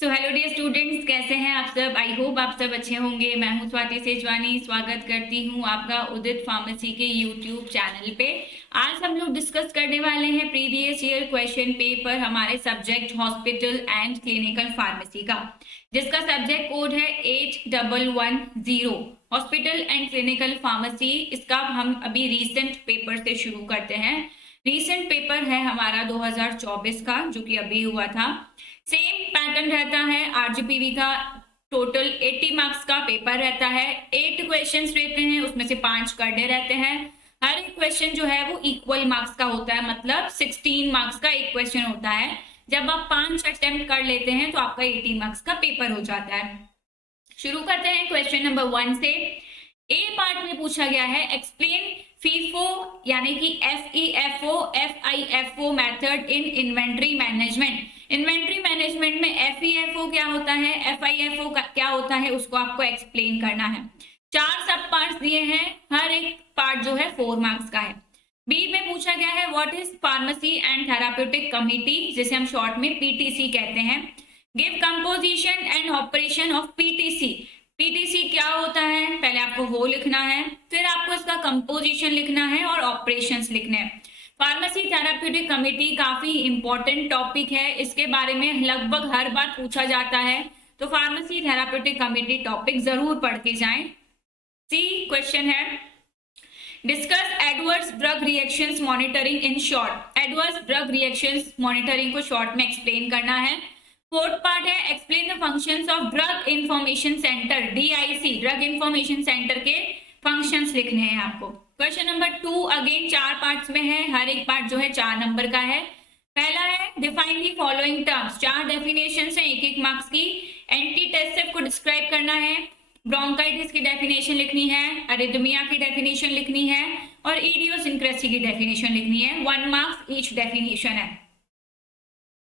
So hello dear students, कैसे हैं आप सब। आई होप आप सब अच्छे होंगे। मैं हूं स्वाति सेजवानी, स्वागत करती हूं आपका उदित फार्मेसी के यूट्यूब चैनल पे। आज हम लोग डिस्कस करने वाले हैं प्रीवियस ईयर क्वेश्चन पेपर हमारे subject hospital and clinical pharmacy का, जिसका सब्जेक्ट कोड है 8110 हॉस्पिटल एंड क्लिनिकल फार्मेसी। इसका हम अभी रीसेंट पेपर से शुरू करते हैं। रीसेंट पेपर है हमारा 2024 का, जो कि अभी हुआ था। सेम पैटर्न रहता है आरजीपीवी का। टोटल 80 मार्क्स का पेपर रहता है। 8 क्वेश्चंस रहते हैं, उसमें से 5 करने रहते हैं। हर एक क्वेश्चन जो है वो इक्वल मार्क्स का होता है, मतलब 16 मार्क्स का एक क्वेश्चन होता है। जब आप 5 अटेम्प्ट कर लेते हैं तो आपका 80 मार्क्स का पेपर हो जाता है। शुरू करते हैं क्वेश्चन नंबर 1 से। ए पार्ट में पूछा गया है, एक्सप्लेन फीफो यानी कि FEFO method in inventory management. Inventory management में FEFO क्या होता है, FIFO क्या होता है, उसको आपको एक्सप्लेन करना है। 4 सब पार्ट्स दिए हैं, हर एक पार्ट जो है 4 मार्क्स का है। बी में पूछा गया है, what is pharmacy and therapeutic committee, जिसे हम शॉर्ट में PTC कहते हैं। Give composition and operation of PTC। PTC क्या होता है, पहले आपको वो लिखना है, फिर आपको इसका कंपोजिशन लिखना है और ऑपरेशंस लिखने हैं। फार्मेसी थेराप्यूटिक कमेटी काफी इंपॉर्टेंट टॉपिक है, इसके बारे में लगभग हर बार पूछा जाता है, तो फार्मेसी थेराप्यूटिक कमेटी टॉपिक जरूर पढ़ के जाएं। सी क्वेश्चन है, discuss adverse drug reactions monitoring in short. Adverse drug reactions monitoring को शॉर्ट में एक्सप्लेन करना है। फोर्थ पार्ट है, explain the functions of drug information centre, DIC, drug information centre के फंक्शंस लिखने हैं आपको। क्वेश्चन नंबर 2 अगेन 4 पार्ट्स में है, हर एक पार्ट जो है 4 नंबर का है। पहला है, define the following terms. 4 definition है, एक मार्क्स की। एंटीटेसिव को डिस्क्राइब करना है, ब्रोंकाइटिस की डेफिनेशन लिखनी है, अरिथमिया की डेफिनेशन लिखनी है और इडियोसिंक्रेसी की डेफिनेशन लिखनी है। 1 मार्क्स ईच डेफिनेशन है।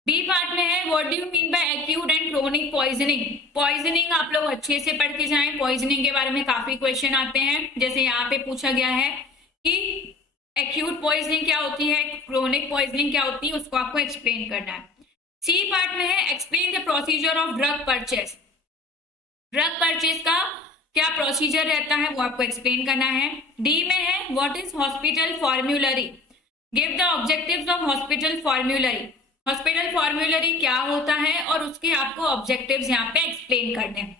बी पार्ट में है, what do you mean by acute and chronic poisoning. Poisoning आप लोग अच्छे से पढ़ के जाएं, पॉइजनिंग के बारे में काफी क्वेश्चन आते हैं। जैसे यहाँ पे पूछा गया है कि एक्यूट पॉइजनिंग क्या होती है, क्रोनिक पॉइजनिंग क्या होती है, उसको आपको एक्सप्लेन करना है। सी पार्ट में है, explain the procedure of drug purchase. Drug purchase का क्या प्रोसीजर रहता है वो आपको एक्सप्लेन करना है। डी में है, what is hospital formulary. Give the objectives of hospital formulary. Hospital formulary क्या होता है और उसके आपको ऑब्जेक्टिव्स यहाँ पे एक्सप्लेन करने हैं।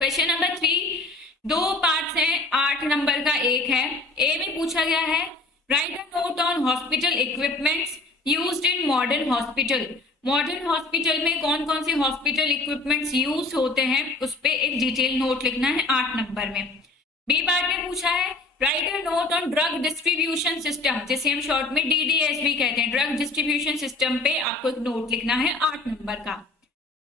क्वेश्चन नंबर 3 2 पार्ट्स हैं, 8 नंबर का एक है। ए में पूछा गया है, right a note on hospital equipments used in modern hospital. Modern hospital में कौन कौन से हॉस्पिटल इक्विपमेंट्स यूज होते हैं, उस पर एक डिटेल नोट लिखना है 8 नंबर में। बी पार्ट में पूछा है, right a note on drug distribution system, जिसे हम शॉर्ट में DDS भी कहते हैं। ड्रग डिस्ट्रीब्यूशन सिस्टम पे आपको एक नोट लिखना है 8 नंबर का।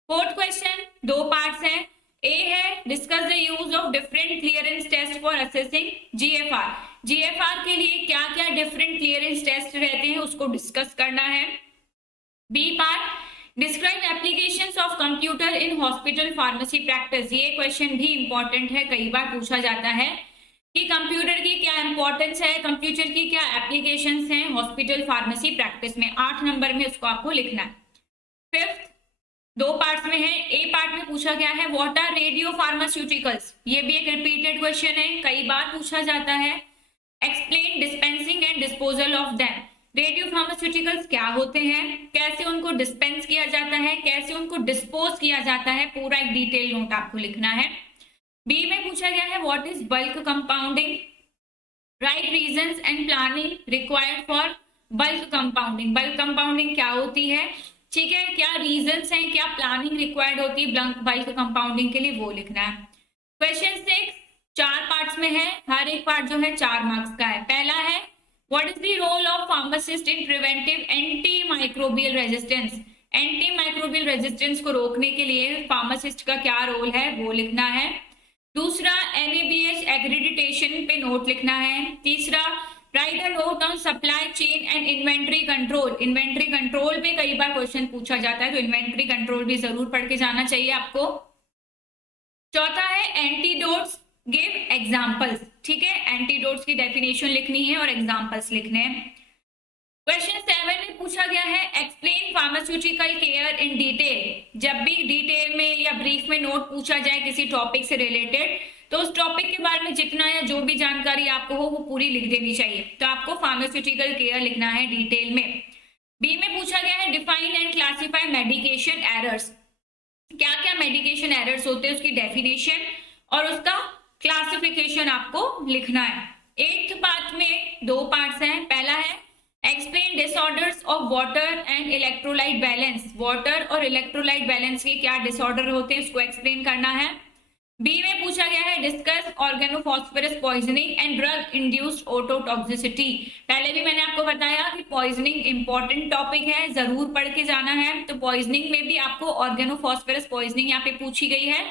फोर्थ क्वेश्चन 2 पार्ट्स हैं। ए है, discuss the use of different clearance test for assessing GFR। GFR के लिए क्या क्या डिफरेंट क्लियरेंस टेस्ट रहते हैं उसको डिस्कस करना है। B part, describe applications of computer in hospital pharmacy practice. ये क्वेश्चन भी इंपॉर्टेंट है, कई बार पूछा जाता है कि कंप्यूटर की क्या इंपॉर्टेंस है, कंप्यूटर की क्या एप्लीकेशंस हैं हॉस्पिटल फार्मेसी प्रैक्टिस में। 8 नंबर में उसको आपको लिखना है। फिफ्थ 2 पार्ट्स में है। ए पार्ट में पूछा गया है, व्हाट आर रेडियो फार्मास्यूटिकल्स। ये भी एक रिपीटेड क्वेश्चन है, कई बार पूछा जाता है। Explain dispensing and disposal of them. Radio pharmaceuticals क्या होते हैं, कैसे उनको डिस्पेंस किया जाता है, कैसे उनको डिस्पोज किया जाता है, पूरा एक डिटेल नोट आपको लिखना है। बी में पूछा गया है, what is bulk compounding. Right reasons and planning required for bulk compounding. Bulk compounding क्या होती है, ठीक है, क्या रीजंस हैं, क्या प्लानिंग रिक्वायर्ड होती है बल्क कंपाउंडिंग के लिए, वो लिखना है। क्वेश्चन 6 4 पार्ट्स में है, हर एक पार्ट जो है 4 मार्क्स का है। पहला है, what is the role of pharmacist in preventive antimicrobial resistance. Antimicrobial resistance को रोकने के लिए फार्मासिस्ट का क्या रोल है वो लिखना है। दूसरा, NABH एक्रेडिटेशन पे नोट लिखना है। तीसरा, right a note on supply chain and inventory control. Inventory control में कई बार क्वेश्चन पूछा जाता है, तो इन्वेंट्री कंट्रोल भी जरूर पढ़ के जाना चाहिए आपको। चौथा है, एंटीडोट्स गिव एग्जांपल्स। ठीक है, एंटीडोट्स की डेफिनेशन लिखनी है और एग्जांपल्स लिखने हैं। क्वेश्चन 7 में पूछा गया है explain pharmaceutical care in detail. जब भी डिटेल में या ब्रीफ में नोट पूछा जाए किसी टॉपिक से रिलेटेड, तो उस टॉपिक के बारे में जितना या जो भी जानकारी आपको हो वो पूरी लिख देनी चाहिए। तो आपको फार्मास्यूटिकल केयर लिखना है डिटेल में। बी में पूछा गया है define and classify medication errors. क्या क्या मेडिकेशन एरर्स होते हैं उसकी डेफिनेशन और उसका क्लासिफिकेशन आपको लिखना है। 8th पार्ट में 2 पार्ट्स हैं। पहला है explain disorders of water and electrolyte balance. Water और इलेक्ट्रोलाइट बैलेंस के क्या डिसऑर्डर होते हैं उसको एक्सप्लेन करना है। बी में पूछा गया है discuss organophosphorus poisoning and drug induced ototoxicity. पहले भी मैंने आपको बताया कि पॉइजनिंग इंपॉर्टेंट टॉपिक है, जरूर पढ़ के जाना है। तो पॉइजनिंग में भी आपको ऑर्गेनोफॉस्फेरस पॉइजनिंग यहाँ पे पूछी गई है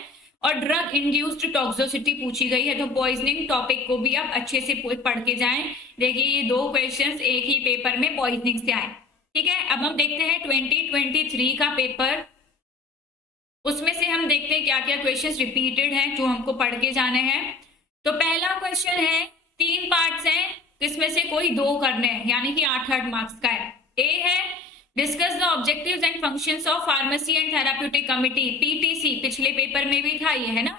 और ड्रग इंड्यूस्ड टॉक्सिसिटी पूछी गई है। तो पॉइजनिंग टॉपिक को भी आप अच्छे से पढ़ के जाएं। देखिए ये 2 क्वेश्चंस एक ही पेपर में पॉइजनिंग से आए। ठीक है, अब हम देखते हैं 2023 का पेपर। उसमें से हम देखते हैं क्या क्या क्वेश्चंस रिपीटेड हैं जो हमको पढ़ के जाने हैं। तो पहला क्वेश्चन है, 3 पार्ट्स हैं, इसमें से कोई 2 करने हैं, यानी कि 8 मार्क्स का है। ए है discuss the objectives and functions of pharmacy and therapeutic committee, PTC, पिछले पेपर में भी था ये, है ना।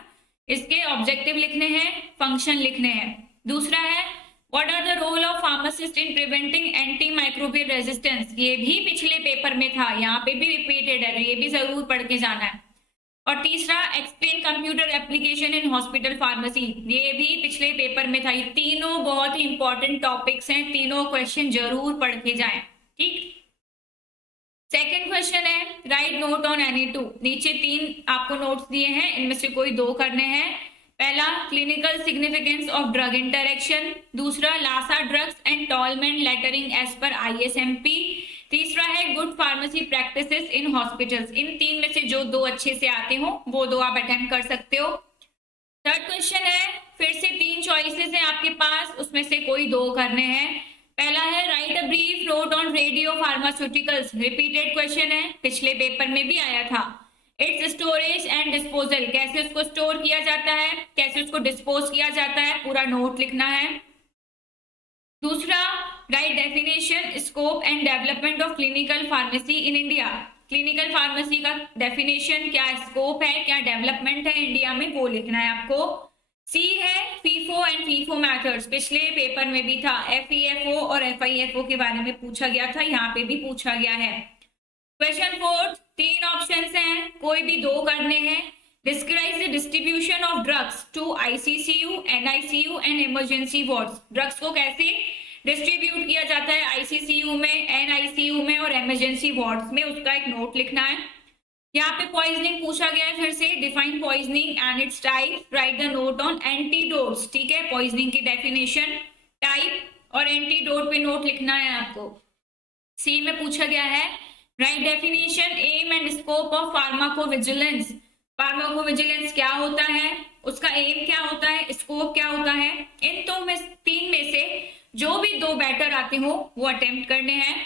इसके ऑब्जेक्टिव लिखने हैं, फंक्शन लिखने हैं। दूसरा है what are the role of pharmacist in preventing antimicrobial resistance, ये भी पिछले पेपर में था, यहाँ पे भी रिपीटेड है, तो ये भी जरूर पढ़ के जाना है। और तीसरा explain computer application in hospital pharmacy, ये भी पिछले पेपर में था। ये तीनों बहुत ही इंपॉर्टेंट टॉपिक्स हैं, तीनों क्वेश्चन जरूर पढ़ के जाएं। ठीक, सेकंड क्वेश्चन है राइट नोट ऑन एनी 2। नीचे 3 आपको नोट्स दिए हैं, इनमें से कोई 2 करने हैं। पहला clinical significance of drug interaction, दूसरा LASA drugs and Tallman lettering as per ISMP, तीसरा है good pharmacy practices in hospitals. इन 3 में से जो 2 अच्छे से आते हो वो 2 आप अटेम्प्ट कर सकते हो। थर्ड क्वेश्चन है, फिर से 3 चॉइसेस हैं आपके पास, उसमें से कोई 2 करने हैं। पहला है right a brief note on radio pharmaceuticals, repeated question है, पिछले पेपर में भी आया था। इट्स स्टोरेज एंड डिस्पोजल, कैसे उसको स्टोर किया जाता है, कैसे उसको डिस्पोज किया जाता है, पूरा नोट लिखना है। दूसरा right definition scope and development of clinical pharmacy in India, clinical pharmacy का डेफिनेशन, क्या स्कोप है, क्या डेवलपमेंट है इंडिया में, वो लिखना है आपको। सी है फीफो एंड फीफो मेथड्स, पिछले पेपर में भी था, FEFO और FIFO के बारे में पूछा गया था, यहाँ पे भी पूछा गया है। क्वेश्चन 4, 3 ऑप्शंस हैं, कोई भी 2 करने हैं। Describe the distribution of drugs to ICCU, NICU and emergency wards, drugs को कैसे डिस्ट्रीब्यूट किया जाता है ICCU में, NICU में और इमरजेंसी वार्ड्स में, उसका एक नोट लिखना है। यहाँ पे पॉइजनिंग पूछा गया है, फिर से define poisoning and its type, write the note on antidotes. ठीक है, पॉइजनिंग की डेफिनेशन, टाइप और एंटीडोट पे नोट लिखना है आपको। सी में पूछा गया है write definition aim and scope of pharmacovigilance, pharmacovigilance क्या होता है, उसका एम क्या होता है, स्कोप क्या होता है। इन 3 में से जो भी 2 बेटर आते हो वो अटेम्प्ट करने हैं।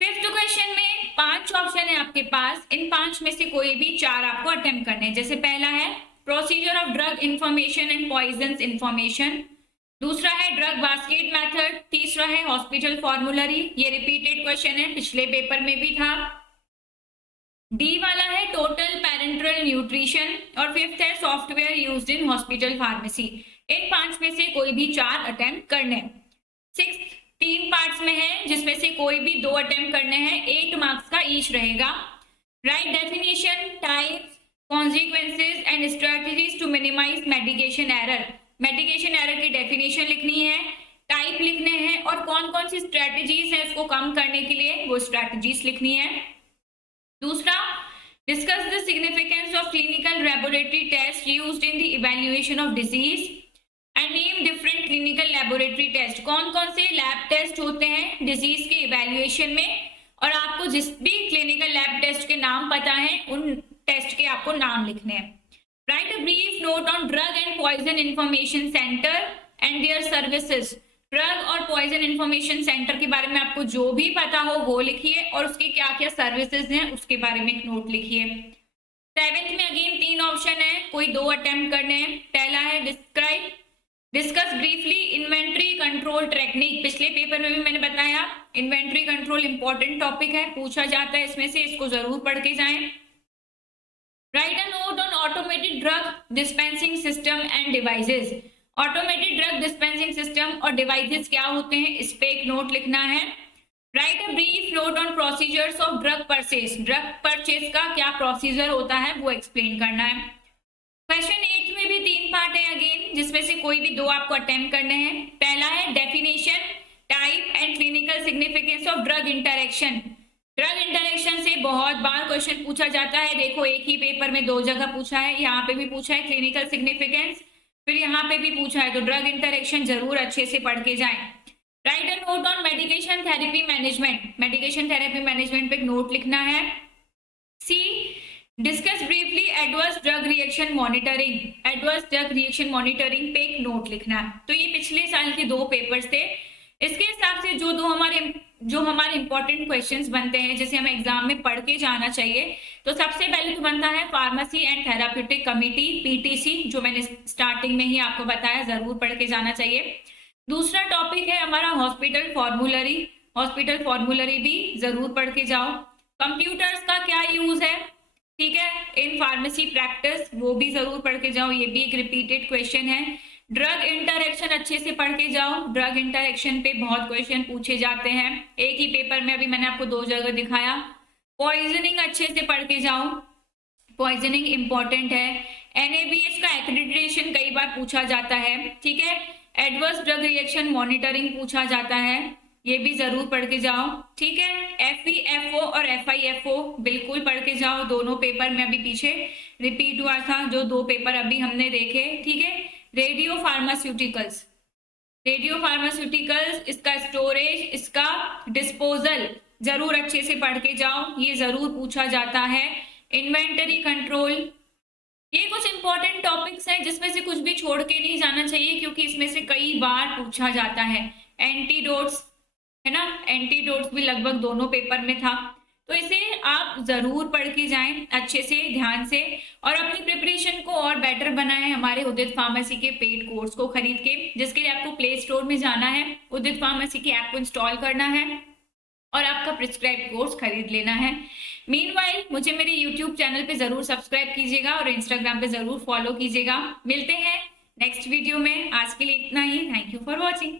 5th क्वेश्चन में 5 ऑप्शन है आपके पास, इन 5 में से कोई भी 4 आपको अटेम्प्ट करने हैं। जैसे पहला है procedure of drug information and poison information, दूसरा है ड्रग बास्केट मेथड, तीसरा है हॉस्पिटल फॉर्मूलरी, ये रिपीटेड क्वेश्चन है, पिछले पेपर में भी था। डी वाला है टोटल पेरेंटल न्यूट्रिशन और 5th है software used in hospital pharmacy. इन 5 में से कोई भी 4 अटेम्प्ट करने। 6th 3 पार्ट्स में है, जिसमें से कोई भी 2 अटेम्प्ट करने हैं, 8 मार्क्स का ईच रहेगा। Write definition, types, consequences and strategies to minimize medication error, medication error की डेफिनेशन लिखनी है, टाइप लिखने हैं और कौन कौन सी स्ट्रेटजीज है उसको कम करने के लिए वो स्ट्रेटजीज लिखनी है। दूसरा discuss the significance of clinical laboratory test used in the evaluation of disease and name different clinical laboratory test, कौन कौन से लैब टेस्ट होते हैं डिजीज के इवैल्यूएशन में, और आपको जिस भी क्लिनिकल लैब टेस्ट के नाम पता है उन टेस्ट के आपको नाम लिखने हैं। Write a brief note on drug and poison information centre and their services, drug और पॉइजन इंफॉर्मेशन सेंटर के बारे में आपको जो भी पता हो वो लिखिए और उसके क्या क्या सर्विसेज हैं उसके बारे में एक नोट लिखिए। 7th में अगेन 3 ऑप्शन है, कोई 2 अटेम्प्ट करने हैं। पहला है describe discuss briefly inventory control technique, पिछले पेपर में भी मैंने बताया इन्वेंट्री कंट्रोल इंपॉर्टेंट टॉपिक है, पूछा जाता है इसमें से, इसको जरूर पढ़ के जाएं। Write a note on automated drug dispensing system end devices. Automated drug dispensing system और डिवाइसेस क्या होते हैं, इस पे एक नोट लिखना है। Right a brief note on procedures of drug purchase, drug purchase का क्या प्रोसीजर होता है वो एक्सप्लेन करना है। क्वेश्चन 8 में भी 3 पार्ट है अगेन, जिसमें से कोई भी 2 आपको अटेम्प्ट करने हैं। पहला है definition, type and clinical significance of drug interaction. Drug interaction से बहुत बार क्वेश्चन पूछा जाता है, देखो एक ही पेपर में 2 जगह पूछा है, यहाँ पे भी पूछा है क्लिनिकल सिग्निफिकेंस, फिर यहाँ पे भी पूछा है, तो ड्रग इंटरेक्शन जरूर अच्छे से पढ़ के जाएं। Write a note on medication therapy management, medication therapy management पे एक नोट लिखना है। C discuss briefly adverse drug reaction monitoring, adverse drug reaction monitoring पे एक नोट लिखना है। तो ये पिछले साल के 2 पेपर्स थे, इसके हिसाब से जो हमारे इंपॉर्टेंट क्वेश्चंस बनते हैं, जैसे हमें एग्जाम में पढ़ के जाना चाहिए, तो सबसे पहले तो बनता है pharmacy and therapeutic committee PTC, जो मैंने स्टार्टिंग में ही आपको बताया, जरूर पढ़ के जाना चाहिए। दूसरा टॉपिक है हमारा हॉस्पिटल फॉर्मूलरी, हॉस्पिटल फॉर्मूलरी भी जरूर पढ़ के जाओ। कंप्यूटर्स का क्या यूज है, ठीक है, इन फार्मेसी प्रैक्टिस, वो भी जरूर पढ़ के जाओ, ये भी एक रिपीटेड क्वेश्चन है। ड्रग इंटरेक्शन अच्छे से पढ़ के जाओ, ड्रग इंटरेक्शन पे बहुत क्वेश्चन पूछे जाते हैं, एक ही पेपर में अभी मैंने आपको 2 जगह दिखाया। पॉइजनिंग अच्छे से पढ़ के जाओ, पॉइजनिंग इंपॉर्टेंट है। एनएबीएच का एक्रेडिटेशन कई बार पूछा जाता है, ठीक है। एडवर्स ड्रग रिएक्शन मॉनिटरिंग पूछा जाता है, ये भी जरूर पढ़ के जाओ, ठीक है। एफईएफओ और एफआईएफओ बिल्कुल पढ़ के जाओ, दोनों पेपर में अभी पीछे रिपीट हुआ था, जो 2 पेपर अभी हमने देखे, ठीक है। रेडियो फार्मास्यूटिकल्स, रेडियो फार्मास्यूटिकल्स, इसका स्टोरेज, इसका डिस्पोजल जरूर अच्छे से पढ़ के जाओ, ये जरूर पूछा जाता है। इन्वेंटरी कंट्रोल, ये कुछ इंपॉर्टेंट टॉपिक्स हैं जिसमें से कुछ भी छोड़ के नहीं जाना चाहिए, क्योंकि इसमें से कई बार पूछा जाता है। एंटीडोट्स है ना, एंटीडोट्स भी लगभग दोनों पेपर में था, तो इसे आप जरूर पढ़ के जाएं अच्छे से, ध्यान से, और अपनी प्रिपरेशन को और बेटर बनाएं हमारे उदित फार्मेसी के पेड कोर्स को खरीद के, जिसके लिए आपको प्ले स्टोर में जाना है, उदित फार्मेसी की ऐप को इंस्टॉल करना है और आपका प्रिस्क्राइब कोर्स खरीद लेना है। मीनवाइल मुझे मेरे यूट्यूब चैनल पे जरूर सब्सक्राइब कीजिएगा और इंस्टाग्राम पे जरूर फॉलो कीजिएगा। मिलते हैं नेक्स्ट वीडियो में, आज के लिए इतना ही। Thank you for watching.